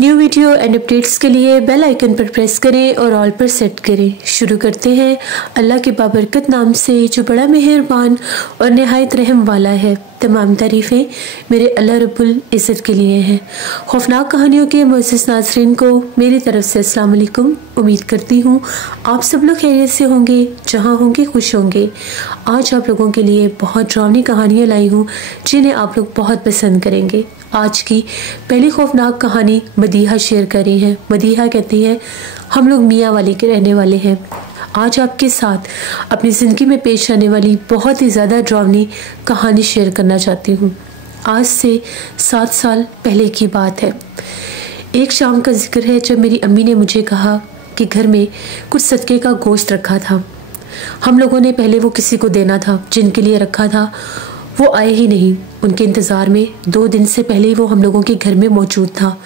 New video and updates के लिए bell icon पर प्रेस करें और ऑल पर सेट करें। शुरू करते हैं अल्लाह के बाबरकत नाम से जो बड़ा मेहरबान और नहायत रहम वाला है। तमाम तारीफ़ें मेरे अल्लाह रब्बुल इज़्ज़त के लिए हैं। खौफनाक कहानियों के मुअज़्ज़ज़ नाज़रीन को मेरी तरफ से अस्सलाम वालेकुम। उम्मीद करती हूँ आप सब लोग खैरियत से होंगे, जहाँ होंगे खुश होंगे। आज आप लोगों के लिए बहुत डरावनी कहानियाँ लाई हूँ जिन्हें आप लोग बहुत पसंद करेंगे। आज की पहली खौफनाक कहानी मदीहा शेयर कर रही है। मदीहा कहती है, हम लोग मियाँ वाली के रहने वाले हैं। आज आपके साथ अपनी ज़िंदगी में पेश आने वाली बहुत ही ज़्यादा डरावनी कहानी शेयर करना चाहती हूँ। आज से 7 साल पहले की बात है। एक शाम का जिक्र है जब मेरी अम्मी ने मुझे कहा कि घर में कुछ सदके का गोश्त रखा था। हम लोगों ने पहले वो किसी को देना था, जिनके लिए रखा था वो आए ही नहीं। उनके इंतज़ार में 2 दिन से पहले ही वो हम लोगों के घर में मौजूद था।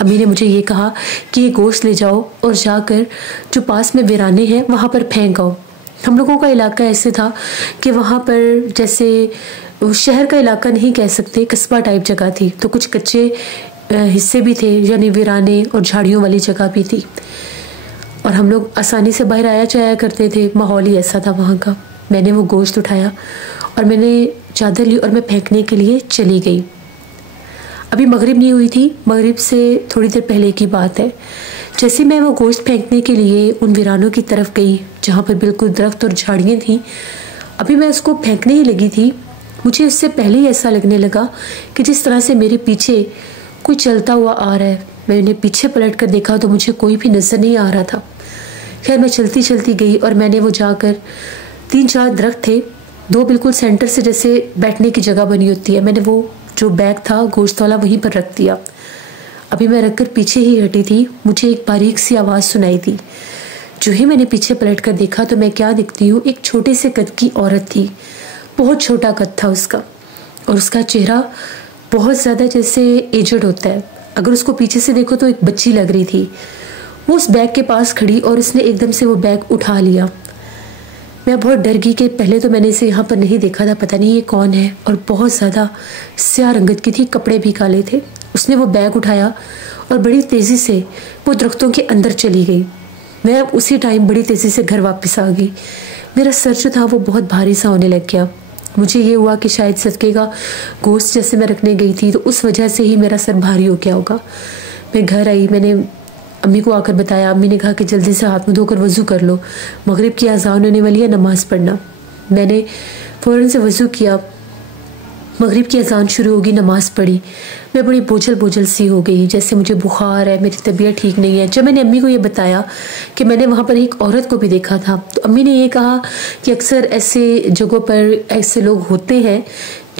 अम्मी ने मुझे ये कहा कि ये गोश्त ले जाओ और जाकर जो पास में वीराने हैं वहाँ पर फेंक आओ। हम लोगों का इलाका ऐसे था कि वहाँ पर जैसे शहर का इलाका नहीं कह सकते, कस्बा टाइप जगह थी, तो कुछ कच्चे हिस्से भी थे, यानी वीराने और झाड़ियों वाली जगह भी थी और हम लोग आसानी से बाहर आया जाया करते थे। माहौल ही ऐसा था वहाँ का। मैंने वो गोश्त उठाया और मैंने चादर ली और मैं फेंकने के लिए चली गई। अभी मगरिब नहीं हुई थी, मगरिब से थोड़ी देर पहले की बात है। जैसे मैं वो गोश्त फेंकने के लिए उन वीरानों की तरफ गई जहाँ पर बिल्कुल दरख्त और झाड़ियाँ थीं, अभी मैं उसको फेंकने ही लगी थी, मुझे उससे पहले ही ऐसा लगने लगा कि जिस तरह से मेरे पीछे कोई चलता हुआ आ रहा है। मैंने पीछे पलट कर देखा तो मुझे कोई भी नज़र नहीं आ रहा था। खैर मैं चलती चलती गई और मैंने वो जाकर 3-4 दरख्त थे, 2 बिल्कुल सेंटर से जैसे बैठने की जगह बनी होती है, मैंने वो जो बैग था गोश्त वाला वहीं पर रख दिया। अभी मैं रखकर पीछे ही हटी थी, मुझे एक बारीक सी आवाज़ सुनाई दी। जो ही मैंने पीछे पलट कर देखा तो मैं क्या दिखती हूँ, एक छोटे से कद की औरत थी। बहुत छोटा कद था उसका और उसका चेहरा बहुत ज़्यादा जैसे एजड होता है, अगर उसको पीछे से देखो तो एक बच्ची लग रही थी। वो उस बैग के पास खड़ी और उसने एकदम से वो बैग उठा लिया। मैं बहुत डर गई कि पहले तो मैंने इसे यहाँ पर नहीं देखा था, पता नहीं ये कौन है, और बहुत ज़्यादा स्याह रंगत की थी, कपड़े भी काले थे। उसने वो बैग उठाया और बड़ी तेज़ी से वो दरख्तों के अंदर चली गई। मैं उसी टाइम बड़ी तेज़ी से घर वापस आ गई। मेरा सर जो था वो बहुत भारी सा होने लग गया। मुझे ये हुआ कि शायद सदके का गोश्त जैसे मैं रखने गई थी तो उस वजह से ही मेरा सर भारी हो गया होगा। मैं घर आई, मैंने अम्मी को आकर बताया। अम्मी ने कहा कि जल्दी से हाथ मुँह धोकर वज़ू कर लो, मगरिब की अज़ान होने वाली है, नमाज़ पढ़ना। मैंने फ़ौरन से वज़ू किया, मगरिब की अज़ान शुरू होगी, नमाज़ पढ़ी। मैं बड़ी बोझल बोझल सी हो गई, जैसे मुझे बुखार है, मेरी तबीयत ठीक नहीं है। जब मैंने अम्मी को ये बताया कि मैंने वहाँ पर एक औरत को भी देखा था तो अम्मी ने ये कहा कि अक्सर ऐसे जगहों पर ऐसे लोग होते हैं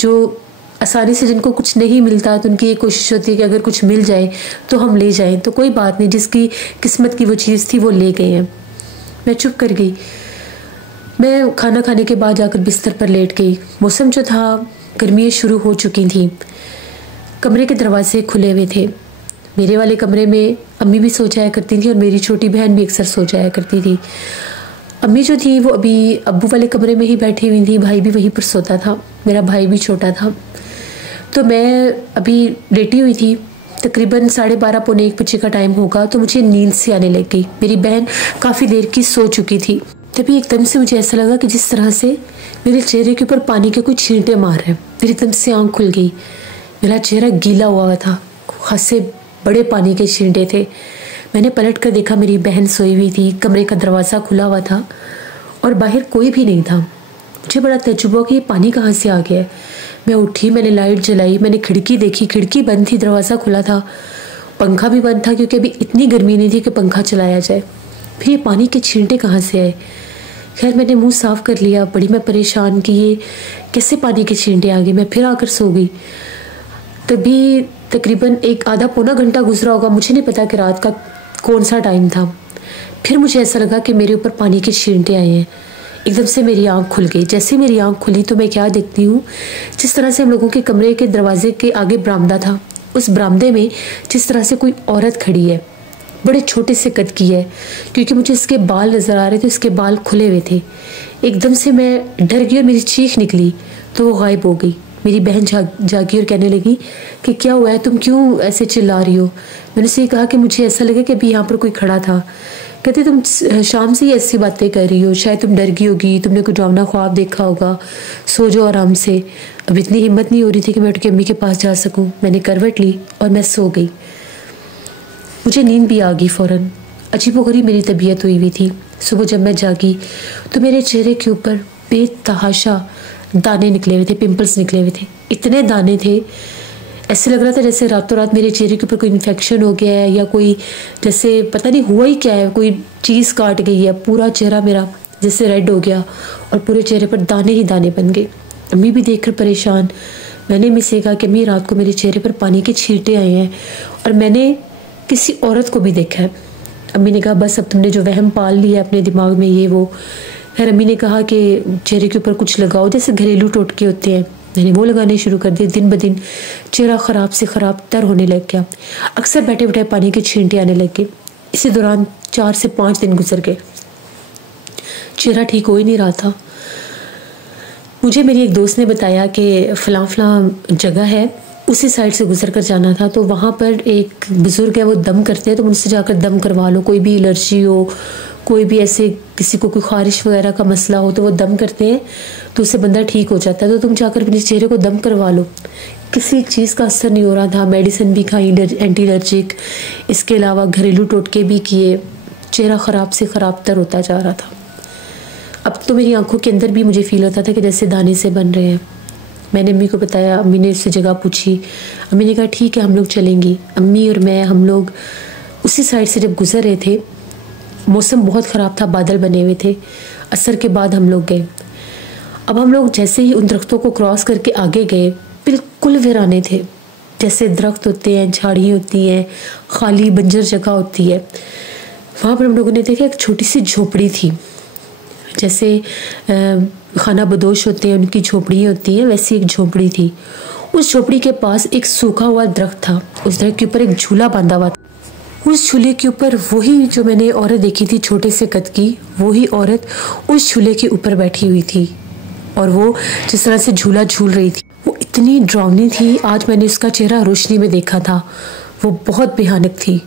जो आसानी से जिनको कुछ नहीं मिलता तो उनकी ये कोशिश होती है कि अगर कुछ मिल जाए तो हम ले जाएं। तो कोई बात नहीं, जिसकी किस्मत की वो चीज़ थी वो ले गए हैं। मैं चुप कर गई। मैं खाना खाने के बाद जाकर बिस्तर पर लेट गई। मौसम जो था, गर्मियाँ शुरू हो चुकी थी। कमरे के दरवाजे खुले हुए थे। मेरे वाले कमरे में अम्मी भी सो जाया करती थी और मेरी छोटी बहन भी अक्सर सो जाया करती थी। अम्मी जो थी वो अभी अब्बू वाले कमरे में ही बैठी हुई थी, भाई भी वहीं पर सोता था, मेरा भाई भी छोटा था। तो मैं अभी लेटी हुई थी, तकरीबन 12:30 पौने 1 बजे का टाइम होगा, तो मुझे नींद सी आने लग गई। मेरी बहन काफ़ी देर की सो चुकी थी। तभी एकदम से मुझे ऐसा लगा कि जिस तरह से मेरे चेहरे के ऊपर पानी के कुछ छींटे मार रहे हैं। मेरी एकदम से आँख खुल गई। मेरा चेहरा गीला हुआ था, खासे बड़े पानी के छींटे थे। मैंने पलट कर देखा, मेरी बहन सोई हुई थी, कमरे का दरवाज़ा खुला हुआ था और बाहर कोई भी नहीं था। मुझे बड़ा तजुर्बा हुआ कि ये पानी कहाँ से आ गया है। मैं उठी, मैंने लाइट जलाई, मैंने खिड़की देखी, खिड़की बंद थी, दरवाज़ा खुला था, पंखा भी बंद था क्योंकि अभी इतनी गर्मी नहीं थी कि पंखा चलाया जाए। फिर ये पानी के छींटे कहाँ से आए। खैर मैंने मुंह साफ़ कर लिया। बड़ी मैं परेशान कि ये कैसे पानी के छींटे आ गए। मैं फिर आकर सो गई। तभी तकरीबन 1 आधा पौना घंटा गुजरा होगा, मुझे नहीं पता कि रात का कौन सा टाइम था। फिर मुझे ऐसा लगा कि मेरे ऊपर पानी के छींटे आए हैं। एकदम से मेरी आंख खुल गई। जैसे मेरी आंख खुली तो मैं क्या देखती हूँ, जिस तरह से हम लोगों के कमरे के दरवाजे के आगे बरामदा था, उस बरामदे में जिस तरह से कोई औरत खड़ी है, बड़े छोटे से कद की है, क्योंकि मुझे इसके बाल नज़र आ रहे थे, इसके बाल खुले हुए थे। एकदम से मैं डर गई और मेरी चीख निकली तो वो गायब हो गई। मेरी बहन जागी और कहने लगी कि क्या हुआ है, तुम क्यों ऐसे चिल्ला रही हो। मैंने उससे कहा कि मुझे ऐसा लगा कि अभी यहाँ पर कोई खड़ा था। कहते तुम शाम से ही ऐसी बातें कर रही हो, शायद तुम डर गई होगी, तुमने कोई डरावना ख्वाब देखा होगा, सो जाओ आराम से। अब इतनी हिम्मत नहीं हो रही थी कि मैं उठ के अम्मी के पास जा सकूं। मैंने करवट ली और मैं सो गई। मुझे नींद भी आ गई फ़ौरन। अजीबोगरीब मेरी तबीयत हुई हुई थी। सुबह जब मैं जागी तो मेरे चेहरे के ऊपर बेतहाशा दाने निकले हुए थे, पिंपल्स निकले हुए थे। इतने दाने थे, ऐसे लग रहा था जैसे रातों रात मेरे चेहरे के ऊपर कोई इन्फेक्शन हो गया है या कोई जैसे पता नहीं हुआ ही क्या है, कोई चीज़ काट गई है। पूरा चेहरा मेरा जैसे रेड हो गया और पूरे चेहरे पर दाने ही दाने बन गए। अम्मी भी देखकर परेशान। मैंने अम्मी से कहा कि अम्मी रात को मेरे चेहरे पर पानी के छींटे आए हैं और मैंने किसी औरत को भी देखा है। अम्मी ने कहा बस अब तुमने जो वहम पाल लिया अपने दिमाग में ये वो। फिर अम्मी ने कहा कि चेहरे के ऊपर कुछ लगाओ, जैसे घरेलू टोटके होते हैं। मैंने वो लगाने शुरू कर दिए। दिन ब दिन चेहरा ख़राब से ख़राब तर होने लग गया। अक्सर बैठे बैठे पानी के छींटे आने लग गए। इसी दौरान 4 से 5 दिन गुजर गए। चेहरा ठीक हो ही नहीं रहा था। मुझे मेरी एक दोस्त ने बताया कि फ़लाँ फ़लाँ जगह है, उसी साइड से गुजर कर जाना था। तो वहाँ पर एक बुज़ुर्ग है, वो दम करते हैं, तो उनसे जाकर दम करवा लो। कोई भी एलर्जी हो, कोई भी ऐसे किसी को कोई ख़ारिश वगैरह का मसला हो तो वो दम करते हैं, तो उससे बंदा ठीक हो जाता है। तो तुम जाकर अपने चेहरे को दम करवा लो। किसी चीज़ का असर नहीं हो रहा था। मेडिसिन भी खाई एंटी एलर्जिक, इसके अलावा घरेलू टोटके भी किए। चेहरा ख़राब से ख़राब तर होता जा रहा था। अब तो मेरी आंखों के अंदर भी मुझे फ़ील होता था कि जैसे दाने से बन रहे हैं। मैंने अम्मी को बताया। अम्मी ने उससे जगह पूछी। अम्मी ने कहा ठीक है हम लोग चलेंगी। अम्मी और मैं हम लोग उसी साइड से जब गुजर रहे थे, मौसम बहुत ख़राब था, बादल बने हुए थे। असर के बाद हम लोग गए। अब हम लोग जैसे ही उन दरख्तों को क्रॉस करके आगे गए, बिल्कुल वीराने थे। जैसे दरख्त होते हैं, झाड़ी होती हैं, खाली बंजर जगह होती है। वहाँ पर हम लोगों ने देखा एक छोटी सी झोपड़ी थी, जैसे खाना बदोश होते हैं उनकी झोपड़ी होती है, वैसी एक झोपड़ी थी। उस झोपड़ी के पास एक सूखा हुआ दरख्त था। उस दरख्त के ऊपर एक झूला बांधा हुआ था। उस झूले के ऊपर वही जो मैंने औरत देखी थी छोटे से कद की, वही औरत उस झूले के ऊपर बैठी हुई थी और वो जिस तरह से झूला झूल रही थी वो इतनी डरावनी थी। आज मैंने उसका चेहरा रोशनी में देखा था। वो बहुत भयानक थी।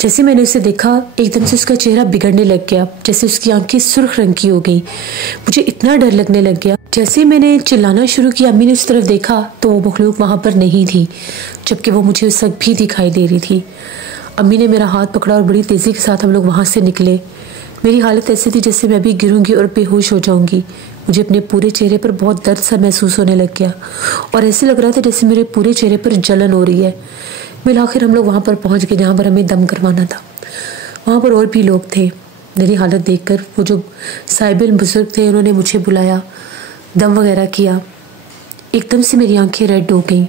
जैसे मैंने उसे देखा एकदम से उसका चेहरा बिगड़ने लग गया, जैसे उसकी आंखें सुर्ख रंग की हो गई। मुझे इतना डर लगने लग गया। जैसे मैंने चिल्लाना शुरू किया, अम्मी ने उस तरफ देखा तो वो मखलूक वहाँ पर नहीं थी, जबकि वो मुझे उस वक्त भी दिखाई दे रही थी। अम्मी ने मेरा हाथ पकड़ा और बड़ी तेज़ी के साथ हम लोग वहाँ से निकले। मेरी हालत ऐसी थी जैसे मैं भी गिरूंगी और बेहोश हो जाऊंगी। मुझे अपने पूरे चेहरे पर बहुत दर्द सा महसूस होने लग गया और ऐसे लग रहा था जैसे मेरे पूरे चेहरे पर जलन हो रही है। फिर आखिर हम लोग वहाँ पर पहुँच गए जहाँ पर हमें दम करवाना था। वहाँ पर और भी लोग थे। मेरी हालत देखकर वो जो साहिबुल बुजुर्ग थे उन्होंने मुझे बुलाया, दम वगैरह किया। एकदम से मेरी आंखें रेड हो गई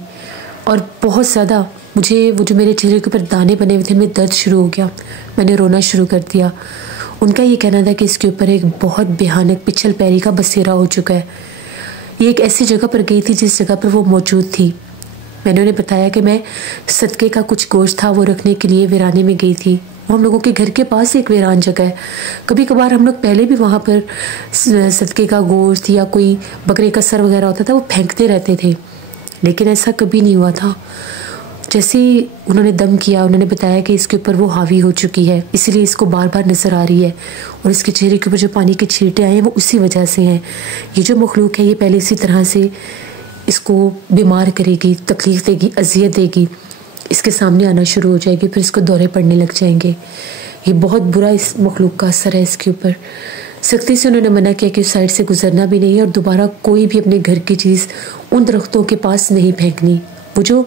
और बहुत ज़्यादा मुझे वो जो मेरे चेहरे के ऊपर दाने बने हुए थे उनमें दर्द शुरू हो गया। मैंने रोना शुरू कर दिया। उनका ये कहना था कि इसके ऊपर एक बहुत भयानक पिछल पैरी का बसेरा हो चुका है। ये एक ऐसी जगह पर गई थी जिस जगह पर वो मौजूद थी। मैंने उन्हें बताया कि मैं सदक़े का कुछ गोश्त था वो रखने के लिए वीराने में गई थी। वो हम लोगों के घर के पास एक वीरान जगह है। कभी कभार हम लोग पहले भी वहाँ पर सदक़े का गोश्त या कोई बकरे का सर वगैरह होता था वो फेंकते रहते थे, लेकिन ऐसा कभी नहीं हुआ था। जैसे ही उन्होंने दम किया उन्होंने बताया कि इसके ऊपर वो हावी हो चुकी है, इसलिए इसको बार बार नज़र आ रही है और इसके चेहरे के ऊपर जो पानी के छींटे आए हैं वो उसी वजह से हैं। ये जो मखलूक है ये पहले इसी तरह से इसको बीमार करेगी, तकलीफ़ देगी, अजियत देगी, इसके सामने आना शुरू हो जाएगी, फिर इसको दौरे पड़ने लग जाएंगे। ये बहुत बुरा इस मखलूक का असर है इसके ऊपर। सख्ती से उन्होंने मना किया कि उस साइड से गुजरना भी नहीं है और दोबारा कोई भी अपने घर की चीज़ उन दरख्तों के पास नहीं फेंकनी। वो जो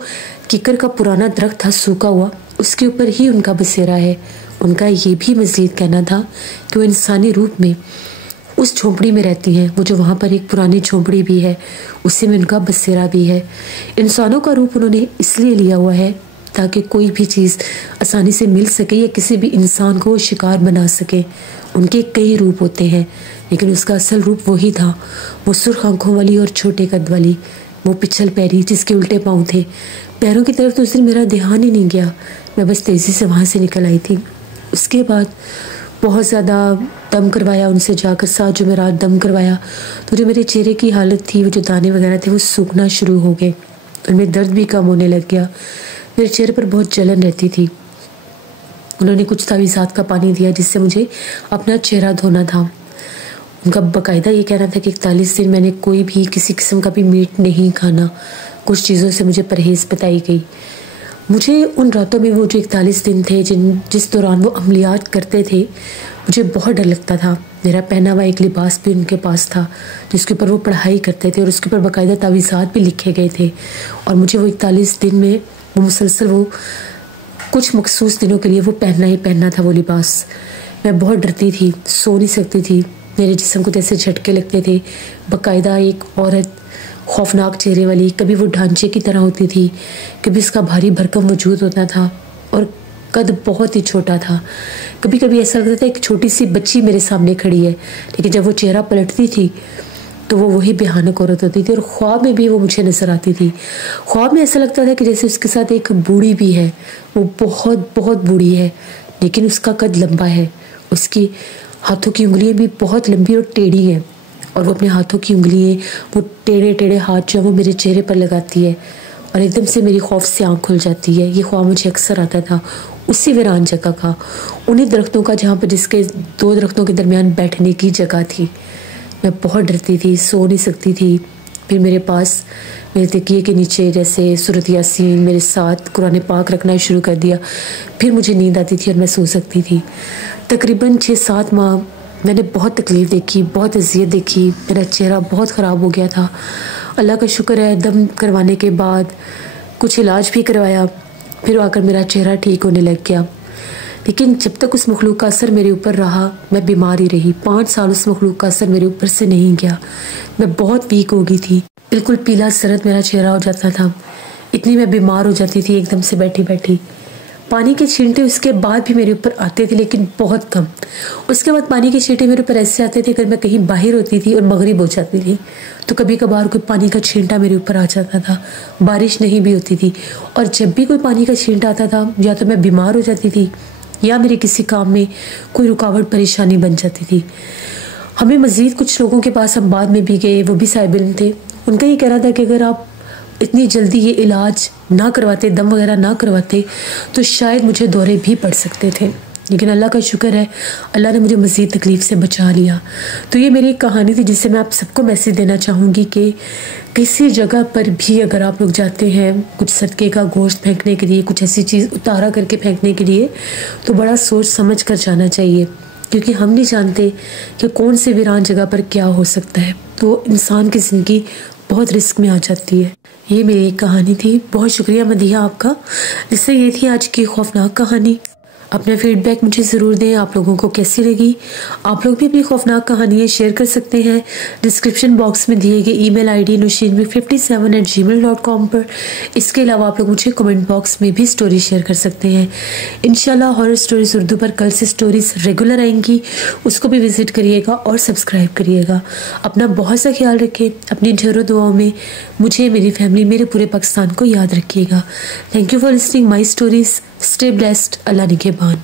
किकर का पुराना दरख्त था सूखा हुआ, उसके ऊपर ही उनका बसेरा है। उनका ये भी मज़ीद कहना था कि वो इंसानी रूप में उस झोंपड़ी में रहती हैं। वो जो वहाँ पर एक पुरानी झोंपड़ी भी है उसी में उनका बसेरा भी है। इंसानों का रूप उन्होंने इसलिए लिया हुआ है ताकि कोई भी चीज़ आसानी से मिल सके या किसी भी इंसान को शिकार बना सके। उनके कई रूप होते हैं लेकिन उसका असल रूप वही था, वो सुर्ख आंखों वाली और छोटे कद वाली, वो पिछल पैरी जिसके उल्टे पाँव थे। पैरों की तरफ तो उस दिन मेरा ध्यान ही नहीं गया, मैं बस तेज़ी से वहाँ से निकल आई थी। उसके बाद बहुत ज़्यादा दम करवाया उनसे जाकर, 7 जुमेरात दम करवाया। तो जो मेरे चेहरे की हालत थी, वो जो दाने वगैरह थे वो सूखना शुरू हो गए, उनमें दर्द भी कम होने लग गया। मेरे चेहरे पर बहुत जलन रहती थी। उन्होंने कुछ तावीज़ात का पानी दिया जिससे मुझे अपना चेहरा धोना था। उनका बाकायदा ये कहना था कि 41 दिन मैंने कोई भी किसी किस्म का भी मीट नहीं खाना। कुछ चीज़ों से मुझे परहेज़ बताई गई। मुझे उन रातों में, वो जो 41 दिन थे जिस दौरान वो अमलियात करते थे, मुझे बहुत डर लगता था। मेरा पहना हुआ एक लिबास भी उनके पास था जिसके ऊपर वो पढ़ाई करते थे और उसके ऊपर बाकायदा तावीज़ात भी लिखे गए थे। और मुझे वो 41 दिन में वो मुसलसल वो कुछ मखसूस दिनों के लिए वो पहनना ही पहनना था वो लिबास। मैं बहुत डरती थी, सो नहीं सकती थी। मेरे जिस्म को जैसे झटके लगते थे। बाकायदा एक औरत खौफनाक चेहरे वाली, कभी वो ढांचे की तरह होती थी, कभी उसका भारी भरकम वजूद होता था और कद बहुत ही छोटा था। कभी कभी ऐसा लगता था एक छोटी सी बच्ची मेरे सामने खड़ी है, लेकिन जब वो चेहरा पलटती थी तो वो वही भयानक औरत होती थी। और ख्वाब में भी वो मुझे नजर आती थी। ख्वाब में ऐसा लगता था कि जैसे उसके साथ एक बूढ़ी भी है, वो बहुत बहुत बूढ़ी है, लेकिन उसका कद लंबा है। उसकी हाथों की उंगलियां भी बहुत लंबी और टेढ़ी हैं और वो अपने हाथों की उंगलियां, वो टेढ़े टेढ़े हाथ जो वो मेरे चेहरे पर लगाती है और एकदम से मेरी खौफ से आँख खुल जाती है। ये ख्वाब मुझे अक्सर आता था उसी वीरान जगह का, उन्हीं दरख्तों का जहाँ पर जिसके 2 दरख्तों के दरमियान बैठने की जगह थी। मैं बहुत डरती थी, सो नहीं सकती थी। फिर मेरे पास मेरे तकिए के नीचे जैसे सूरत यासीन, मेरे साथ कुरान पाक रखना शुरू कर दिया। फिर मुझे नींद आती थी और मैं सो सकती थी। तकरीबन 6-7 माह मैंने बहुत तकलीफ़ देखी, बहुत अजियत देखी। मेरा चेहरा बहुत ख़राब हो गया था। अल्लाह का शुक्र है, दम करवाने के बाद कुछ इलाज भी करवाया, फिर आकर मेरा चेहरा ठीक होने लग गया। लेकिन जब तक उस मखलूक का असर मेरे ऊपर रहा, मैं बीमार ही रही। 5 साल उस मखलूक का असर मेरे ऊपर से नहीं गया। मैं बहुत वीक हो गई थी, बिल्कुल पीला सरद मेरा चेहरा हो जाता था। इतनी मैं बीमार हो जाती थी एकदम से बैठी बैठी। पानी के छींटे उसके बाद भी मेरे ऊपर आते थे, लेकिन बहुत कम। उसके बाद पानी के छींटे मेरे ऊपर ऐसे आते थे, अगर मैं कहीं बाहर होती थी और मगरिब हो जाती थी तो कभी कभार कोई पानी का छींटा मेरे ऊपर आ जाता था। बारिश नहीं भी होती थी और जब भी कोई पानी का छींटा आता था, या तो मैं बीमार हो जाती थी या मेरे किसी काम में कोई रुकावट परेशानी बन जाती थी। हमें मज़ीद कुछ लोगों के पास हम बाद में भी गए, वो भी साहिब इल्म थे। उनका ये कहना था कि अगर आप इतनी जल्दी ये इलाज ना करवाते, दम वगैरह ना करवाते, तो शायद मुझे दौरे भी पड़ सकते थे। लेकिन अल्लाह का शुक्र है, अल्लाह ने मुझे मज़ीद तकलीफ़ से बचा लिया। तो ये मेरी एक कहानी थी जिससे मैं आप सबको मैसेज देना चाहूँगी कि किसी जगह पर भी अगर आप लोग जाते हैं कुछ सदके का गोश्त फेंकने के लिए, कुछ ऐसी चीज़ उतारा करके फेंकने के लिए, तो बड़ा सोच समझ कर जाना चाहिए, क्योंकि हम नहीं जानते कि कौन से वीरान जगह पर क्या हो सकता है। तो इंसान की ज़िंदगी बहुत रिस्क में आ जाती है। ये मेरी एक कहानी थी। बहुत शुक्रिया मदिहा आपका। जिससे ये थी आज की खौफनाक कहानी। अपना फीडबैक मुझे ज़रूर दें, आप लोगों को कैसी लगी। आप लोग भी अपनी खौफनाक कहानियाँ शेयर कर सकते हैं डिस्क्रिप्शन बॉक्स में दिए गए ईमेल आईडी nushinmi57@gmail.com पर। इसके अलावा आप लोग मुझे कमेंट बॉक्स में भी स्टोरी शेयर कर सकते हैं। इंशाल्लाह हॉरर स्टोरीज उर्दू पर कल से स्टोरीज रेगुलर आएंगी, उसको भी विजिट करिएगा और सब्सक्राइब करिएगा। अपना बहुत सा ख्याल रखें, अपनी ढेरों दुआओं में मुझे, मेरी फैमिली, मेरे पूरे पाकिस्तान को याद रखिएगा। Thank you for listening my stories. Stay blessed. Allah निगहबान।